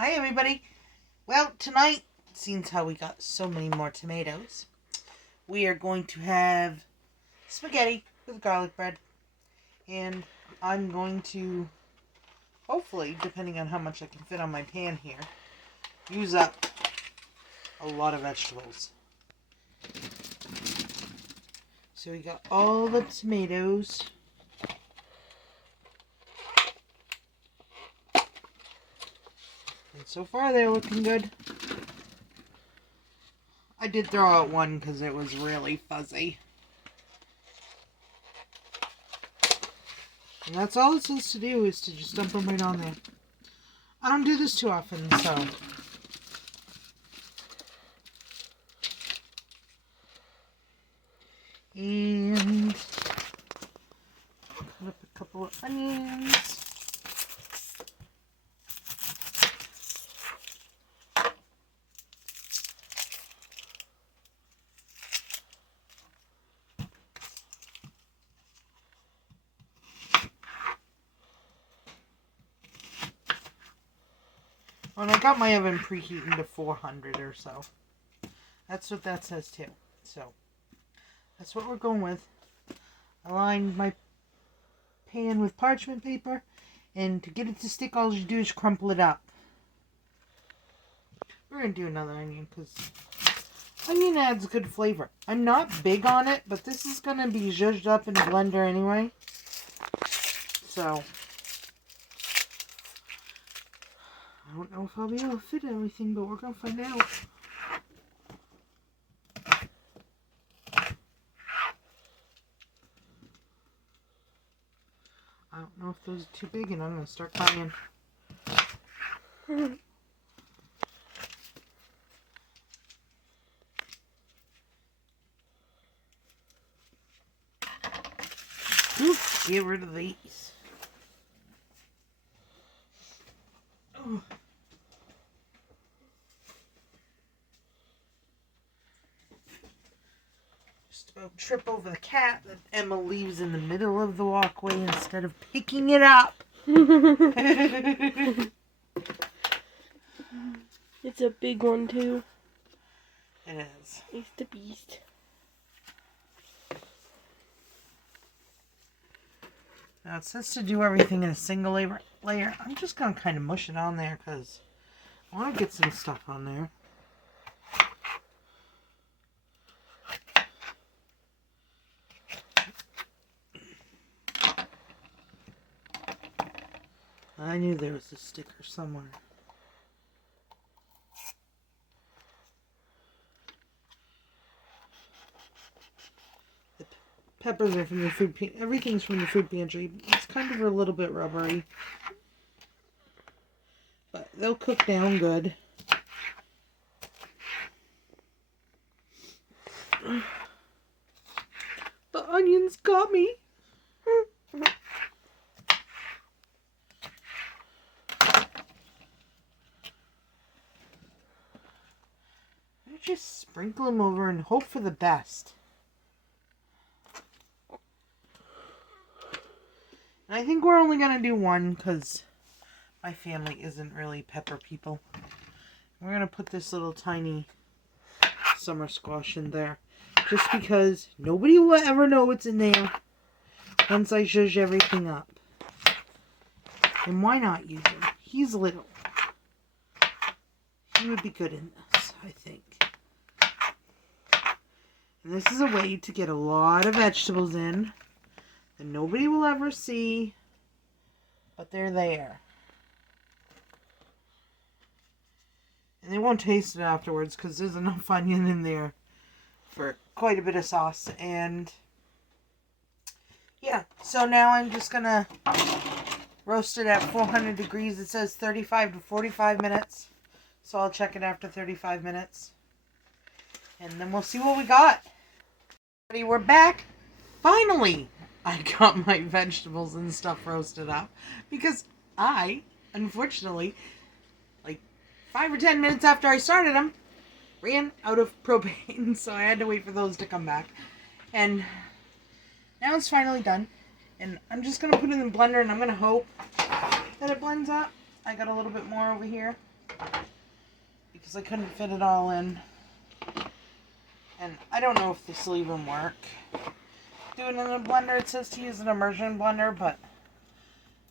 Hi everybody. Well, tonight, since how we got so many more tomatoes, we are going to have spaghetti with garlic bread. And I'm going to, hopefully, depending on how much I can fit on my pan here, use up a lot of vegetables. So we got all the tomatoes. And so far they're looking good. I did throw out one because it was really fuzzy. And that's all it says to do, is to just dump them right on there. I don't do this too often, so. And cut up a couple of onions. And I got my oven preheating to 400 or so. That's what that says too. So, that's what we're going with. I lined my pan with parchment paper. And to get it to stick, all you do is crumple it up. We're going to do another onion because onion adds good flavor. I'm not big on it, but this is going to be zhuzhed up in a blender anyway. So, I don't know if I'll be able to fit everything, but we're going to find out. I don't know if those are too big, and I'm going to start crying. Get rid of these. Oh. Just about trip over the cat that Emma leaves in the middle of the walkway instead of picking it up. It's a big one too. It is. It's the beast. Now it says to do everything in a single layer. I'm just going to kind of mush it on there because I want to get some stuff on there. I knew there was a sticker somewhere. The peppers are from the food pantry. Everything's from the food pantry. It's kind of a little bit rubbery. But they'll cook down good. The onions got me. Just sprinkle them over and hope for the best. And I think we're only going to do one because my family isn't really pepper people. We're going to put this little tiny summer squash in there. Just because nobody will ever know what's in there once I zhuzh everything up. And why not use him? He's little. He would be good in this, I think. And this is a way to get a lot of vegetables in that nobody will ever see, but they're there. And they won't taste it afterwards because there's enough onion in there for quite a bit of sauce. And yeah, so now I'm just going to roast it at 400 degrees. It says 35 to 45 minutes. So I'll check it after 35 minutes. And then we'll see what we got. We're back. Finally, I got my vegetables and stuff roasted up. Because I, unfortunately, like 5 or 10 minutes after I started them, ran out of propane. So I had to wait for those to come back. And now it's finally done. And I'm just going to put it in the blender and I'm going to hope that it blends up. I got a little bit more over here. because I couldn't fit it all in. And I don't know if this will even work. Doing it in a blender, it says to use an immersion blender, but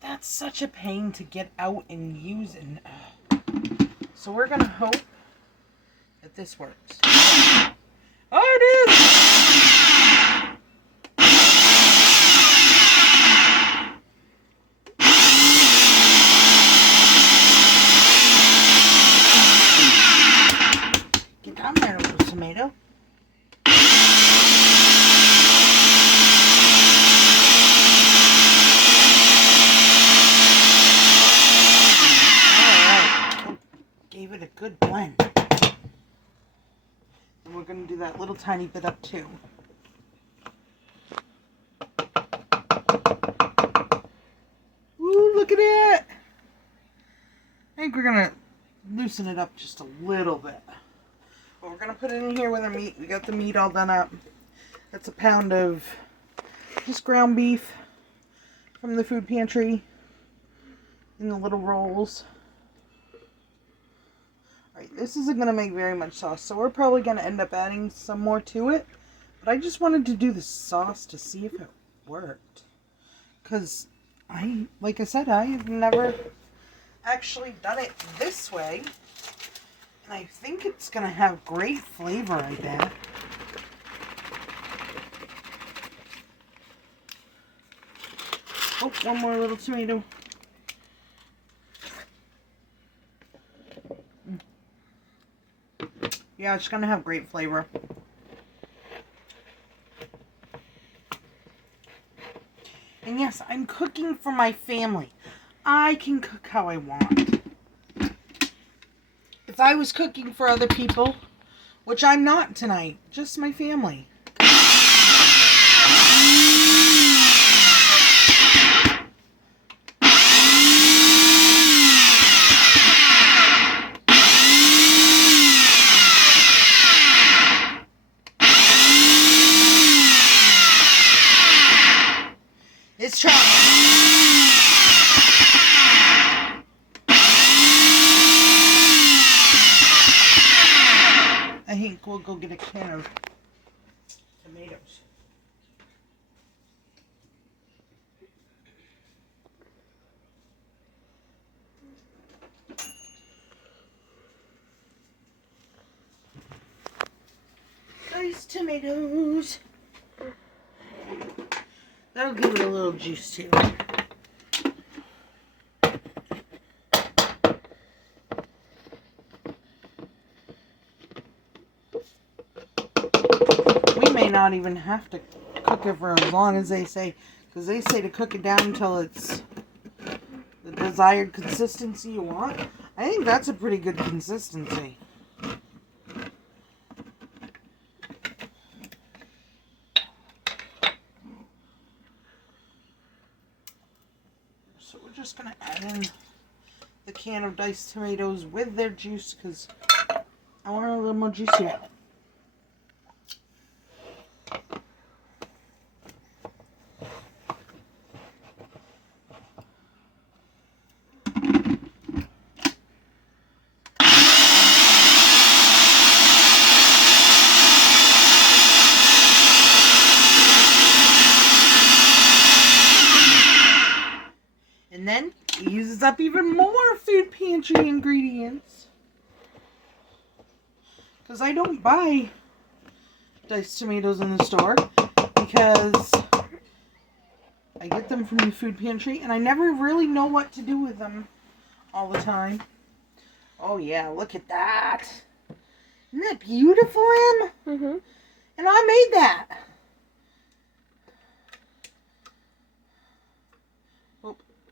that's such a pain to get out and use. And so we're going to hope that this works. Oh, it is! Get down there, little tomato. Alright. Gave it a good blend. And we're going to do that little tiny bit up too. Ooh, look at it! I think we're going to loosen it up just a little bit. But we're going to put it in here with our meat. We got the meat all done up. That's a pound of just ground beef from the food pantry in the little rolls. Alright, this isn't going to make very much sauce, so we're probably going to end up adding some more to it. But I just wanted to do the sauce to see if it worked. Because, like I said, I've never actually done it this way. And I think it's going to have great flavor, I bet. Oh, one more little tomato. Yeah, it's going to have great flavor. And yes, I'm cooking for my family. I can cook how I want. If I was cooking for other people, which I'm not tonight, just my family. It's trouble. I think we'll go get a can of tomatoes. Diced tomatoes. That'll give it a little juice too. We may not even have to cook it for as long as they say, because they say to cook it down until it's the desired consistency you want. I think that's a pretty good consistency. So we're just going to add in the can of diced tomatoes with their juice because I want it a little more juicier. And then it uses up even more food pantry ingredients. Because I don't buy diced tomatoes in the store because I get them from the food pantry and I never really know what to do with them all the time. Oh yeah, look at that. Isn't that beautiful, Em? Mm-hmm. And I made that.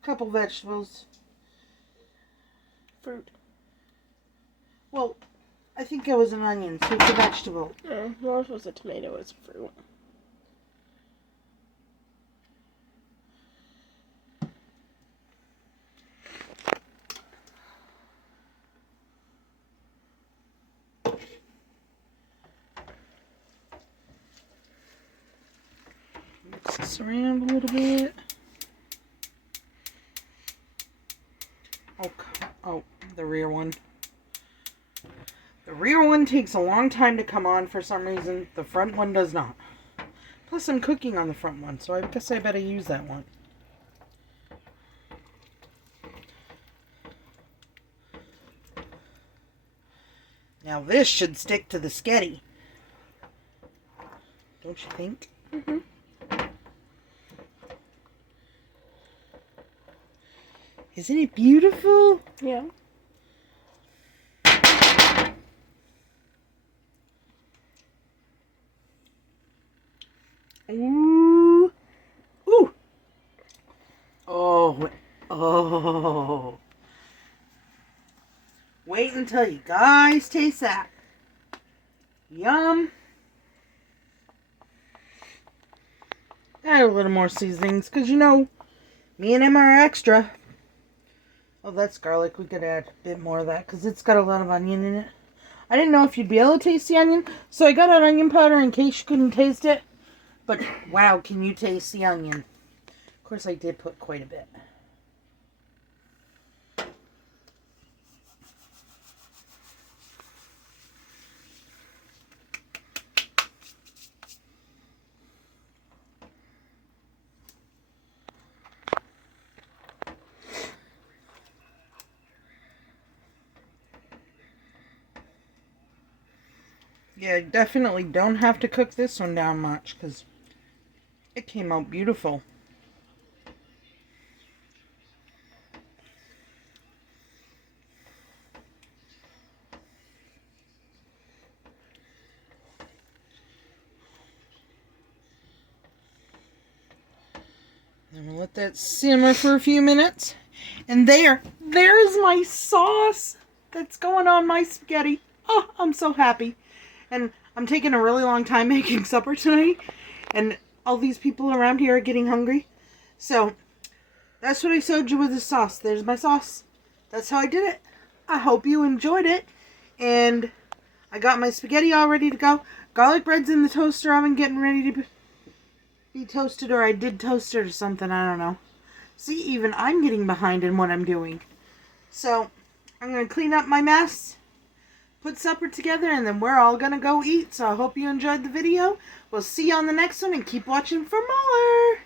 Couple vegetables. Fruit. Well, I think it was an onion, so it's a vegetable. Oh, well, if it was a tomato, it's a fruit. Mix this around a little bit. Oh, the rear one. The rear one takes a long time to come on for some reason. The front one does not. Plus I'm cooking on the front one, so I guess I better use that one. Now this should stick to the sketty. Don't you think? Mm-hmm. Isn't it beautiful? Yeah. Ooh. Ooh. Oh. Oh. Wait until you guys taste that. Yum. Add a little more seasonings, because you know, me and Emma are extra. Oh, that's garlic. We could add a bit more of that, because it's got a lot of onion in it. I didn't know if you'd be able to taste the onion, so I got an onion powder in case you couldn't taste it. But, wow, can you taste the onion? Of course, I did put quite a bit. Yeah, I definitely don't have to cook this one down much, because it came out beautiful. And we'll let that simmer for a few minutes. And there's my sauce that's going on my spaghetti. Oh, I'm so happy. And I'm taking a really long time making supper tonight. And all these people around here are getting hungry. So, that's what I showed you with the sauce. There's my sauce. That's how I did it. I hope you enjoyed it. And I got my spaghetti all ready to go. Garlic bread's in the toaster oven getting ready to be toasted. Or I did toast it or something. I don't know. See, even I'm getting behind in what I'm doing. So, I'm going to clean up my mess, put supper together, and then we're all going to go eat. So I hope you enjoyed the video. We'll see you on the next one, and keep watching for more.